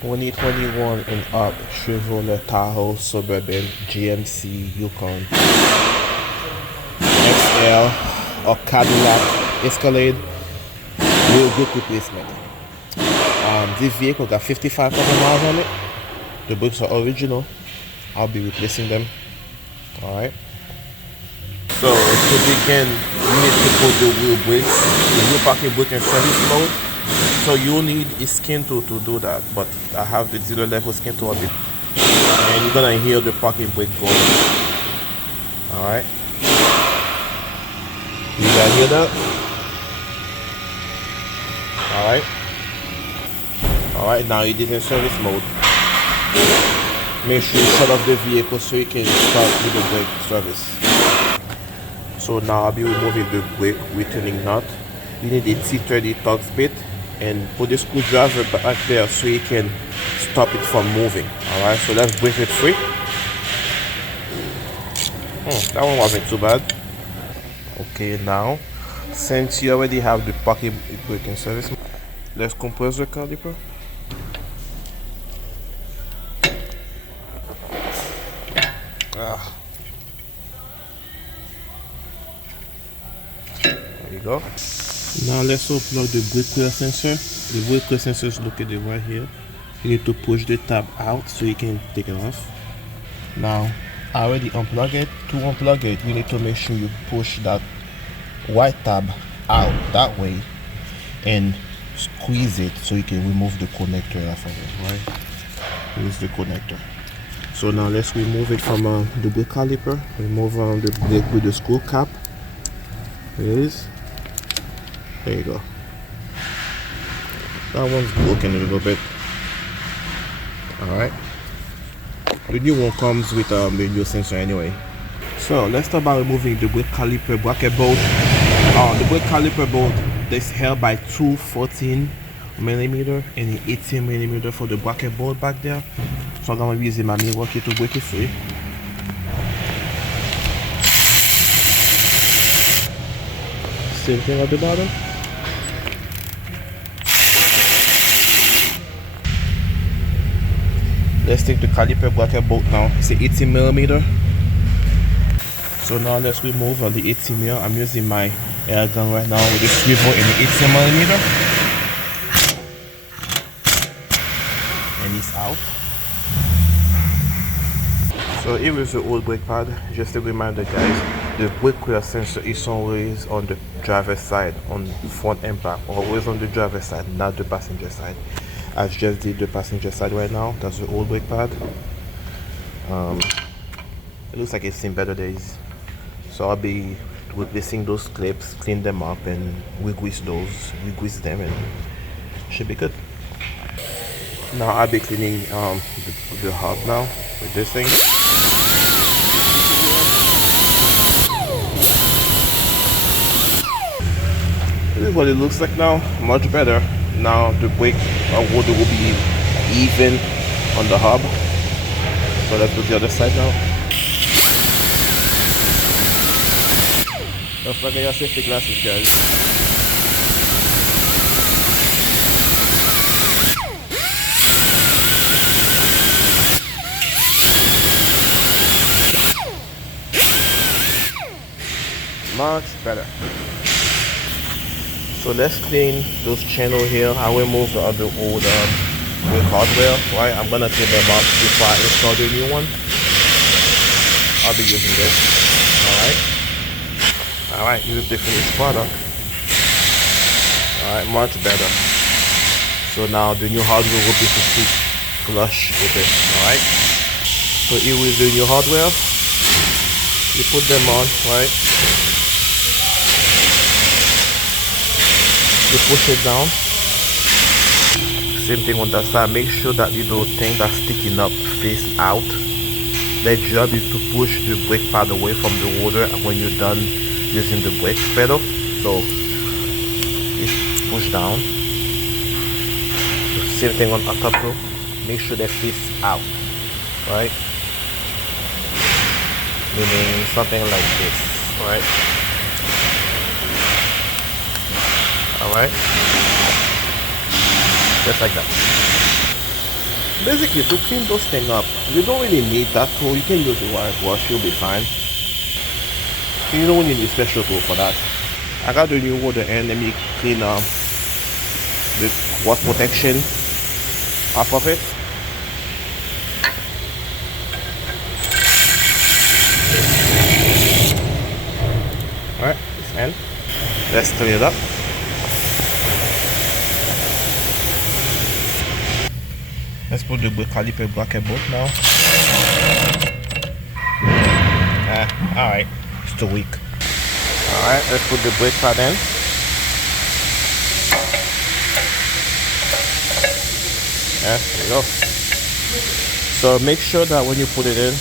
2021 and up Chevrolet Tahoe, Suburban, GMC, Yukon, XL, or Cadillac Escalade, real good replacement. This vehicle got 55,000 miles on it. The brakes are original. I'll be replacing them. Alright. So to begin, you need to put the wheel brakes, the wheel parking brake in service mode. So you need a skin tool to do that, but I have the dealer level skin tool on it. And you're gonna hear the parking brake going. Alright. You guys hear that? Alright. Alright, now it is in service mode. Make sure you shut off the vehicle so you can start with the brake service. So now I'll be removing the brake returning nut. You need a T30 Torx bit and put the screwdriver back there so you can stop it from moving. Alright, so let's break it free. That one wasn't too bad. Okay, now since you already have the parking brake in service, let's compress the caliper. There you go. Now let's unplug the brake clear sensor. The brake clear sensor is located right here. You need to push the tab out so you can take it off. Now I already unplugged it. To unplug it, you need to make sure you push that white tab out that way and squeeze it so you can remove the connector off of it, right? Here's the connector. So now let's remove it from the brake caliper. Remove the brake with the screw cap. There it is. There you go. That one's broken a little bit. Alright. The new one comes with the new sensor anyway. So let's start by removing the brake caliper bracket bolt. The brake caliper bolt is held by two 14mm and an 18mm for the bracket bolt back there. So I'm going to be using my mirror key to break it free. Same thing at the bottom. Let's take the caliper bracket bolt now. It's an 18mm. So now let's remove the 18mm. I'm using my air gun right now with the swivel and the 18mm. And it's out. So here is the old brake pad. Just a reminder guys, the brake clear sensor is always on the driver's side, on front and back, always on the driver's side, not the passenger side. I just did the passenger side right now. That's the old brake pad. It looks like it's seen better days. So I'll be replacing those clips, clean them up and re-grease them and should be good. Now I'll be cleaning the hub now with this thing. This is what it looks like now, much better. Now the brake water will be even on the hub. So let's do the other side now. Don't forget your safety glasses guys. Much better. So let's clean those channels here. I will remove the other old brake hardware, right? I'm gonna clean them up before I install the new one. I'll be using this. Alright, here's the finished product. Alright, much better. So now the new hardware will be flush with it. Alright. So here is the new hardware. You put them on, right? You push it down. Same thing on that side. Make sure that little thing that's sticking up face out. Their job is to push the brake pad away from the water when you're done using the brake pedal. So you push down. Same thing on top row. Make sure they face out, right? Meaning something like this, right? Alright, just like that. Basically, to clean those things up, you don't really need that tool. You can use a wire wash, you'll be fine. You don't really need a special tool for that. I got the new water and let me clean the wash protection off of it. Alright, this end. Let's clean it up. Let's put the brake caliper bracket bolt now. Alright, it's too weak. Alright, let's put the brake pad in. There you go. So make sure that when you put it in,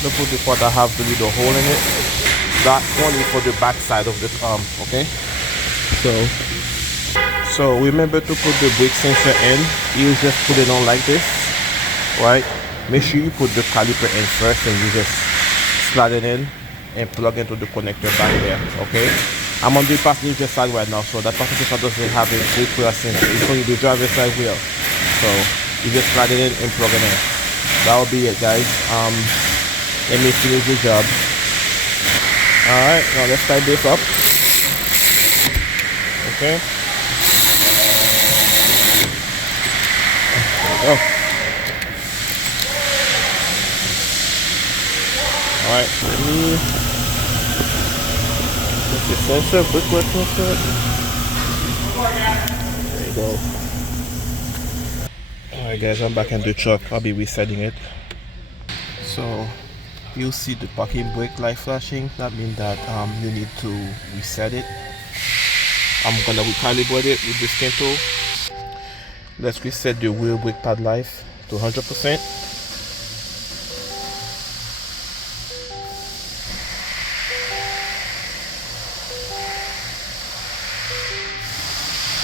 don't put the part that have the little hole in it. That's only for the back side of the arm, okay? So remember to put the brake sensor in. You just put it on like this, right? Make sure you put the caliper in first and you just slide it in and plug into the connector back there, okay? I'm on the passenger side right now, so that passenger side doesn't have a brake wheel sensor. It's only the driver's side wheel. So you just slide it in and plug it in. That'll be it, guys. Let me finish the job. Alright, now let's tie this up. Okay. There we go. Alright, let me put the sensor, brake sensor. There you go. Alright guys, I'm back in the truck. I'll be resetting it. So you'll see the parking brake light flashing. That means that you need to reset it. I'm gonna recalibrate it with the skin tool. Let's reset the wheel brake pad life to 100%.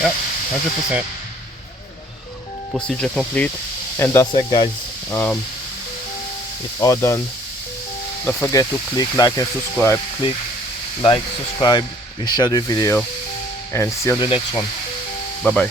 Yep, 100%. Procedure complete, and that's it, guys. It's all done. Don't forget to click like and subscribe. Click like, subscribe, and share the video, and see you on the next one. Bye bye.